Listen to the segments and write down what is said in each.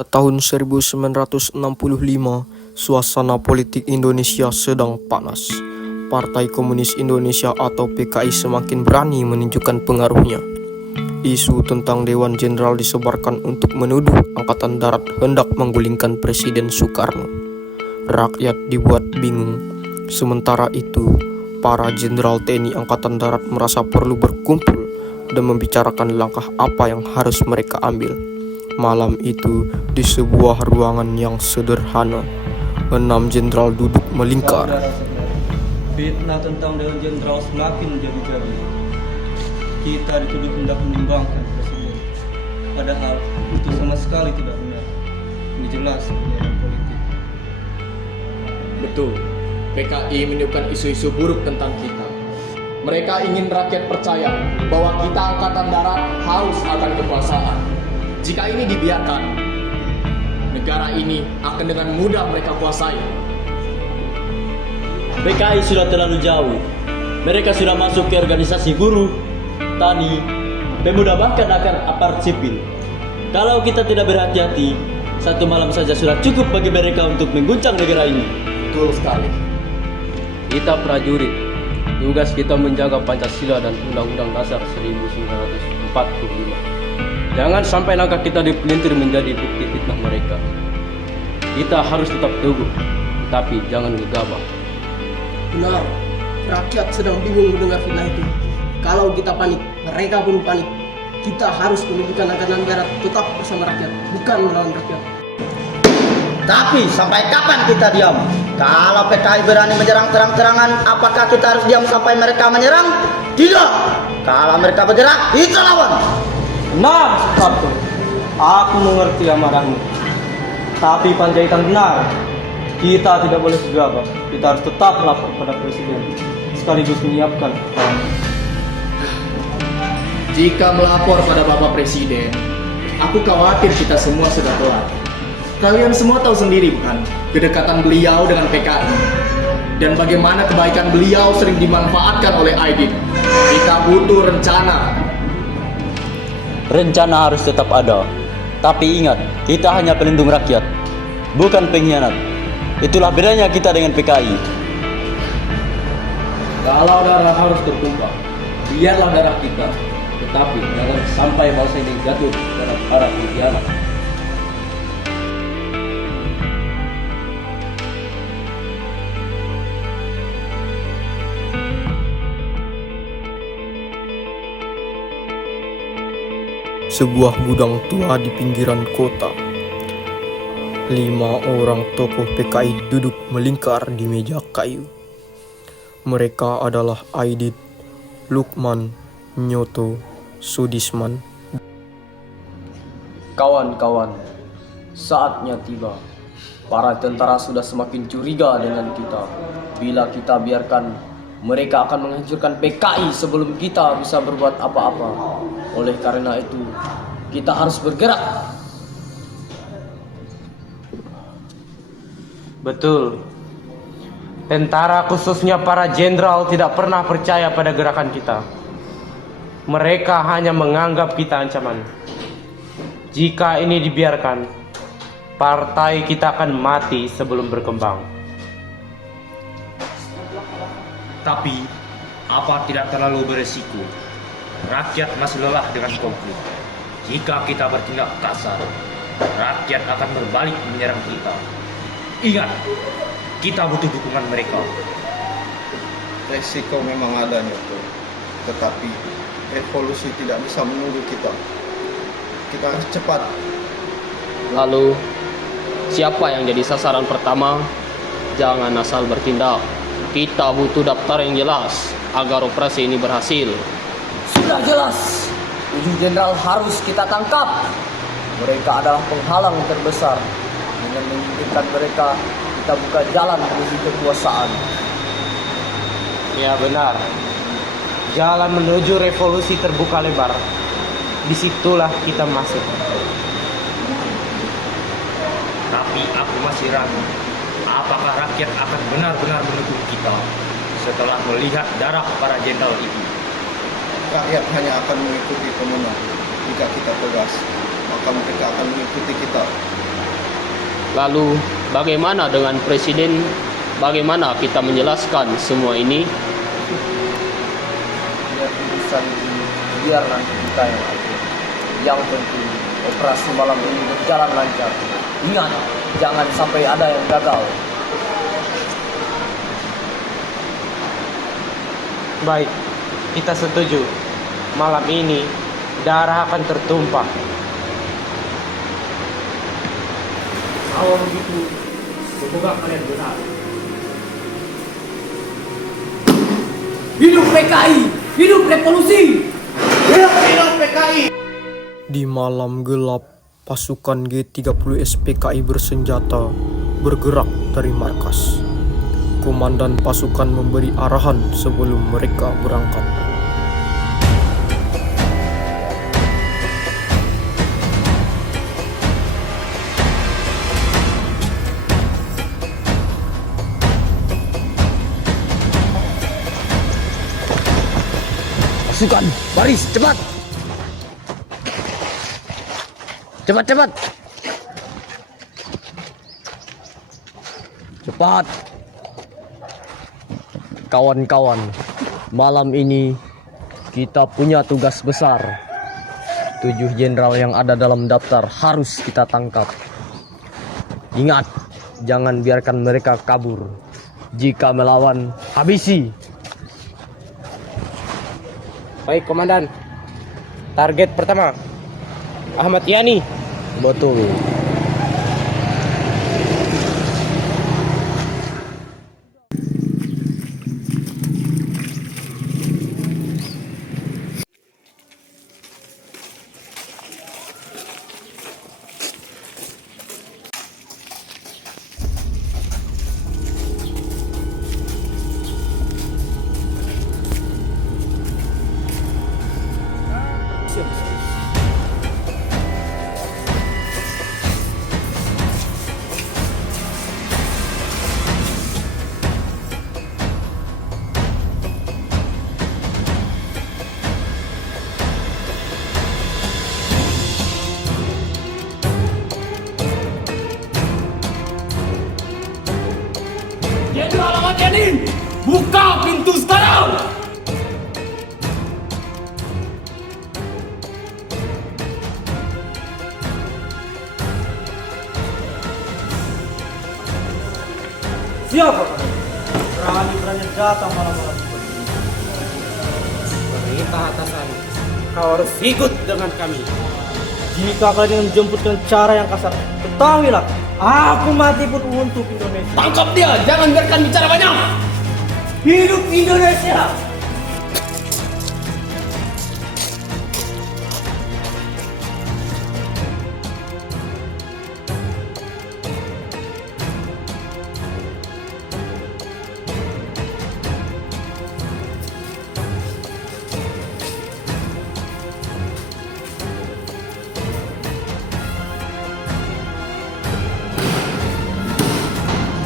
Tahun 1965, suasana politik Indonesia sedang panas. Partai Komunis Indonesia atau PKI semakin berani menunjukkan pengaruhnya. Isu tentang Dewan Jenderal disebarkan untuk menuduh Angkatan Darat hendak menggulingkan Presiden Soekarno. Rakyat dibuat bingung. Sementara itu, para jenderal TNI Angkatan Darat merasa perlu berkumpul dan membicarakan langkah apa yang harus mereka ambil. Malam itu, di sebuah ruangan yang sederhana, 6 jenderal duduk melingkar. Fitnah tentang Dewan Jenderal semakin menjadi-jadi. Kita dituduh hendak menumbangkan presiden. Padahal itu sama sekali tidak benar. Ini jelas penyerangan politik. Betul, PKI meniupkan isu-isu buruk tentang kita. Mereka ingin rakyat percaya bahwa kita Angkatan Darat haus akan kekuasaan. Jika ini dibiarkan, negara ini akan dengan mudah mereka kuasai. PKI sudah terlalu jauh. Mereka sudah masuk ke organisasi buruh, tani, pemuda, bahkan akan aparat sipil. Kalau kita tidak berhati-hati, satu malam saja sudah cukup bagi mereka untuk mengguncang negara ini. Betul sekali. Kita prajurit, tugas kita menjaga Pancasila dan Undang-Undang Dasar 1945. Jangan sampai langkah kita dipelintir menjadi bukti fitnah mereka. Kita harus tetap teguh, tapi jangan gegabah. Benar, rakyat sedang bingung mendengar fitnah itu. Kalau kita panik, mereka pun panik. Kita harus menunjukkan Angkatan Darat tetap bersama rakyat, bukan melawan rakyat. Tapi sampai kapan kita diam? Kalau PKI berani menyerang terang-terangan, apakah kita harus diam sampai mereka menyerang? Tidak. Kalau mereka bergerak, kita lawan. Benar, Sabtu. Aku mengerti amarahmu. Tapi Panjaitan benar. Kita tidak boleh gegabah. Kita harus tetap lapor pada Presiden, sekaligus menyiapkan pertahanan. Jika melapor pada Bapak Presiden, aku khawatir kita semua sudah telat. Kalian semua tahu sendiri bukan, kedekatan beliau dengan PKI dan bagaimana kebaikan beliau sering dimanfaatkan oleh Aidit. Kita butuh rencana. Rencana harus tetap ada. Tapi ingat, kita hanya pelindung rakyat, bukan pengkhianat. Itulah bedanya kita dengan PKI. Kalau darah harus tertumpah, biarlah darah kita. Tetapi jangan sampai bangsa ini jatuh dalam arah pengkhianat. Sebuah gudang tua di pinggiran kota. 5 orang tokoh PKI duduk melingkar di meja kayu. Mereka adalah Aidit, Lukman, Nyoto, Sudisman. Kawan-kawan, saatnya tiba. Para tentara sudah semakin curiga dengan kita. Bila kita biarkan, mereka akan menghancurkan PKI sebelum kita bisa berbuat apa-apa. Oleh karena itu, kita harus bergerak. Betul. Tentara khususnya para jenderal tidak pernah percaya pada gerakan kita. Mereka hanya menganggap kita ancaman. Jika ini dibiarkan, partai kita akan mati sebelum berkembang. Tapi, apa tidak terlalu beresiko? Rakyat masih lelah dengan konflik. Jika kita bertindak kasar, rakyat akan berbalik menyerang kita. Ingat, kita butuh dukungan mereka. Resiko memang ada, Nyoto. Tetapi revolusi tidak bisa menunggu kita. Kita harus cepat. Lalu, siapa yang jadi sasaran pertama? Jangan asal bertindak. Kita butuh daftar yang jelas agar operasi ini berhasil. Sudah jelas, 7 jenderal harus kita tangkap. Mereka adalah penghalang terbesar. Dengan mengizinkan mereka, kita buka jalan menuju kekuasaan. Ya benar. Jalan menuju revolusi terbuka lebar. Disitulah kita masuk. Tapi aku masih ragu, apakah rakyat akan benar-benar mendukung kita setelah melihat darah para jenderal itu. Rakyat hanya akan mengikuti pemenang. Jika kita tegas, maka mereka akan mengikuti kita. Lalu bagaimana dengan Presiden? Bagaimana kita menjelaskan semua ini? Biar urusan ini biar nanti kita yang atur. Yang penting operasi malam ini berjalan lancar. Ingat, jangan sampai ada yang gagal. Baik, kita setuju. Malam ini darah akan tertumpah. Kalau begitu, semoga kalian benar. Hidup PKI! Hidup revolusi! Hidup PKI! Di malam gelap, pasukan G30 SPKI bersenjata bergerak dari markas. Komandan pasukan memberi arahan sebelum mereka berangkat. Pasukan, baris, cepat! Cepat, cepat! Cepat! Kawan-kawan, malam ini kita punya tugas besar. 7 jenderal yang ada dalam daftar harus kita tangkap. Ingat, jangan biarkan mereka kabur. Jika melawan, habisi. Baik, Komandan. Target pertama, Ahmad Yani. Betul. Jenderal Ahmad Yani, buka pintu sekarang! Siapa kalian? Berani-berani datang malam-malam. Perintah atasan, kau harus ikut dengan kami. Jika kalian menjemput dengan cara yang kasar, ketahuilah, aku mati pun untuk Indonesia. Tangkap dia, jangan biarkan bicara banyak! Hidup Indonesia!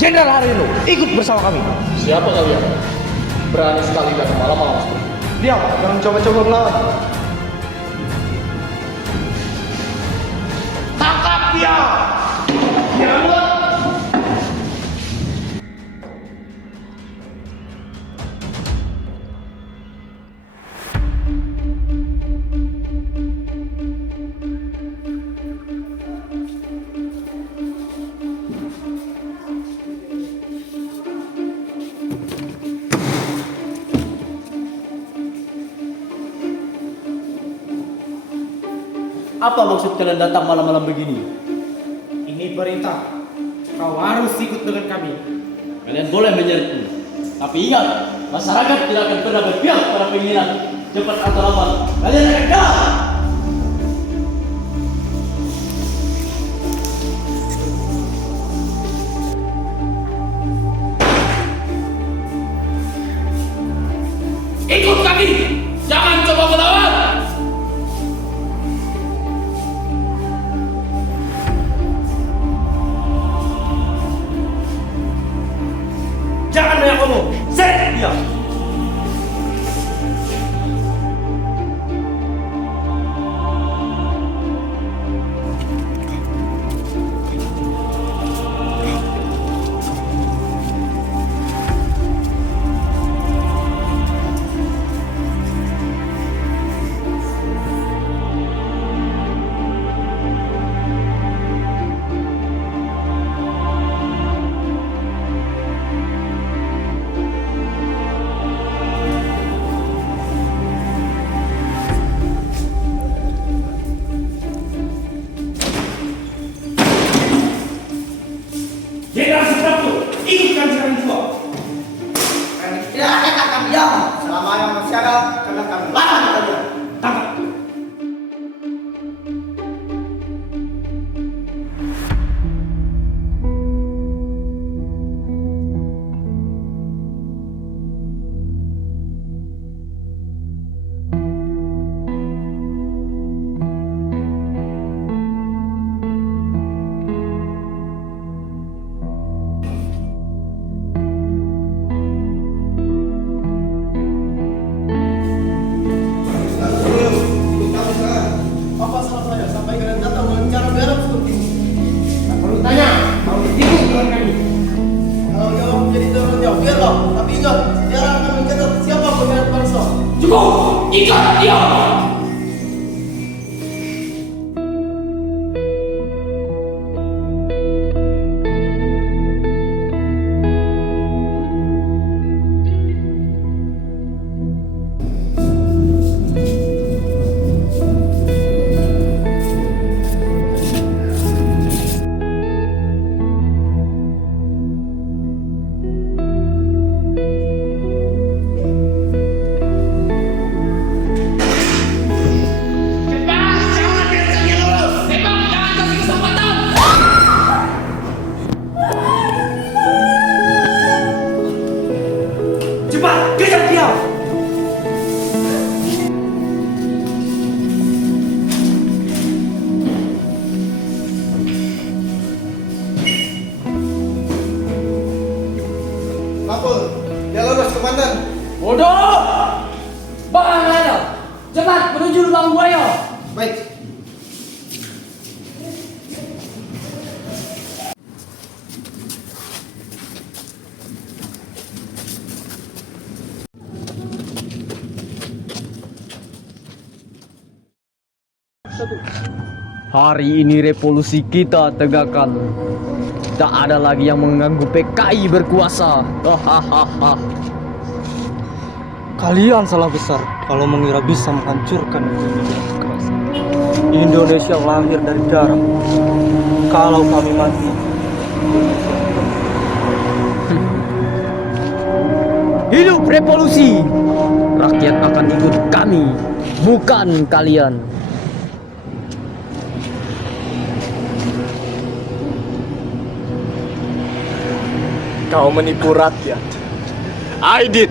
Jenderal Haryono, ikut bersama kami. Siapa kalian? Berani sekali datang malam-malam seperti ini. Diam, jangan coba-coba melawan. Tangkap dia! Apa maksud kalian datang malam-malam begini? Ini perintah. Kau harus ikut dengan kami. Kalian boleh menyerbu, tapi ingat, masyarakat tidak akan pernah berpihak pada pimpinan. Cepat atau lambat, kalian akan kalah. Ikut kami! Jangan coba melawan! Jangan banyak ngomong. Seret dia. Jenderal Suprapto, ikutkan sekarang juga. Kami tidak akan diam selama yang masih ada, karena kami larang kalian. Tangkap. Apa salah saya sampai kalian datang mengacara berat seperti ini? Perlu tanya, mau ditipu dengan kami. Kalau jawab menjadi turunnya, biarlah. Tapi ingat, sejarah akan mencatat siapa pengkhianat bangsa. Cukup, ikat dia. Cepat, kejar dia. Apa? Dia lolos komandan. Bodoh! Bang ada. Cepat menuju lubang buaya. Baik. Hari ini revolusi kita tegakkan. Tak ada lagi yang mengganggu PKI berkuasa. Hahaha. Kalian salah besar kalau mengira bisa menghancurkan demokrasi. Indonesia lahir dari darah. Kalau kami mati, Hidup revolusi. Rakyat akan ikut kami, bukan kalian. Kau menipu rakyat. Aidit,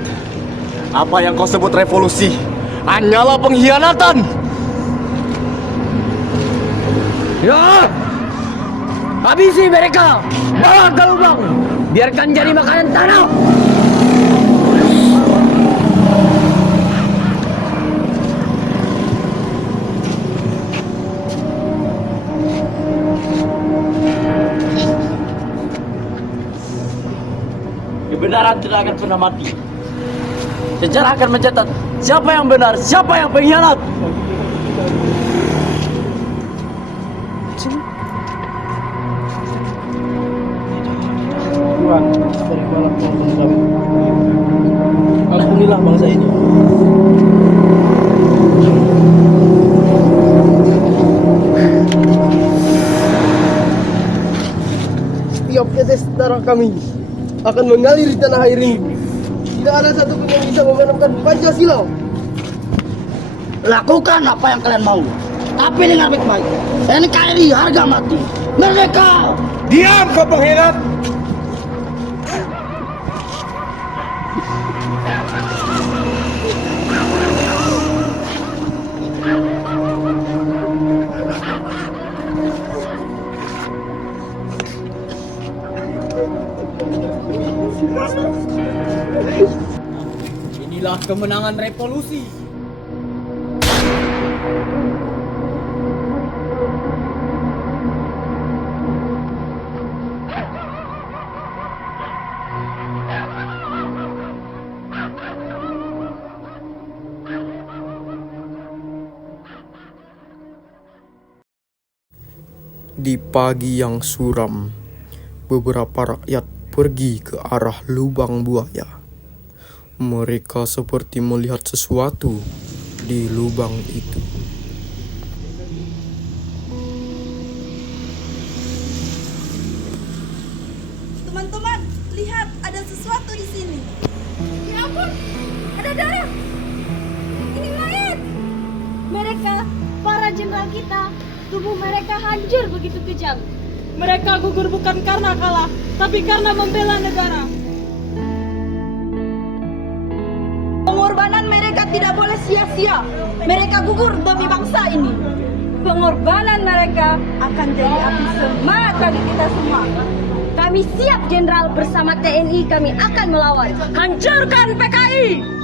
apa yang kau sebut revolusi hanyalah pengkhianatan. Ya! Habisi mereka. Bawa ke lubang. Biarkan jadi makanan tanah. Kebenaran tidak akan pernah mati. Sejarah akan mencatat siapa yang benar, siapa yang pengkhianat. Tuhan, berikanlah kemampuan kami. Ampunilah bangsa ini. Setiap tetes darah kami akan mengalir di tanah air ini. Tidak ada satupun yang bisa memenangkan Pancasila. Lakukan apa yang kalian mau, tapi dengan baik-baik. NKRI harga mati. Merdeka! Diam kau pengkhianat. Inilah kemenangan revolusi. Di pagi yang suram, beberapa rakyat pergi ke arah lubang buaya. Mereka seperti melihat sesuatu di lubang itu. Teman-teman, lihat ada sesuatu di sini. Ya ampun, ada darah. Ini mayat. Mereka, para jenderal kita, tubuh mereka hancur begitu kejam. Mereka gugur bukan karena kalah, tapi karena membela negara. Pengorbanan mereka tidak boleh sia-sia. Mereka gugur demi bangsa ini. Pengorbanan mereka akan jadi api semangat bagi kita semua. Kami siap, Jenderal, bersama TNI kami akan melawan. Hancurkan PKI!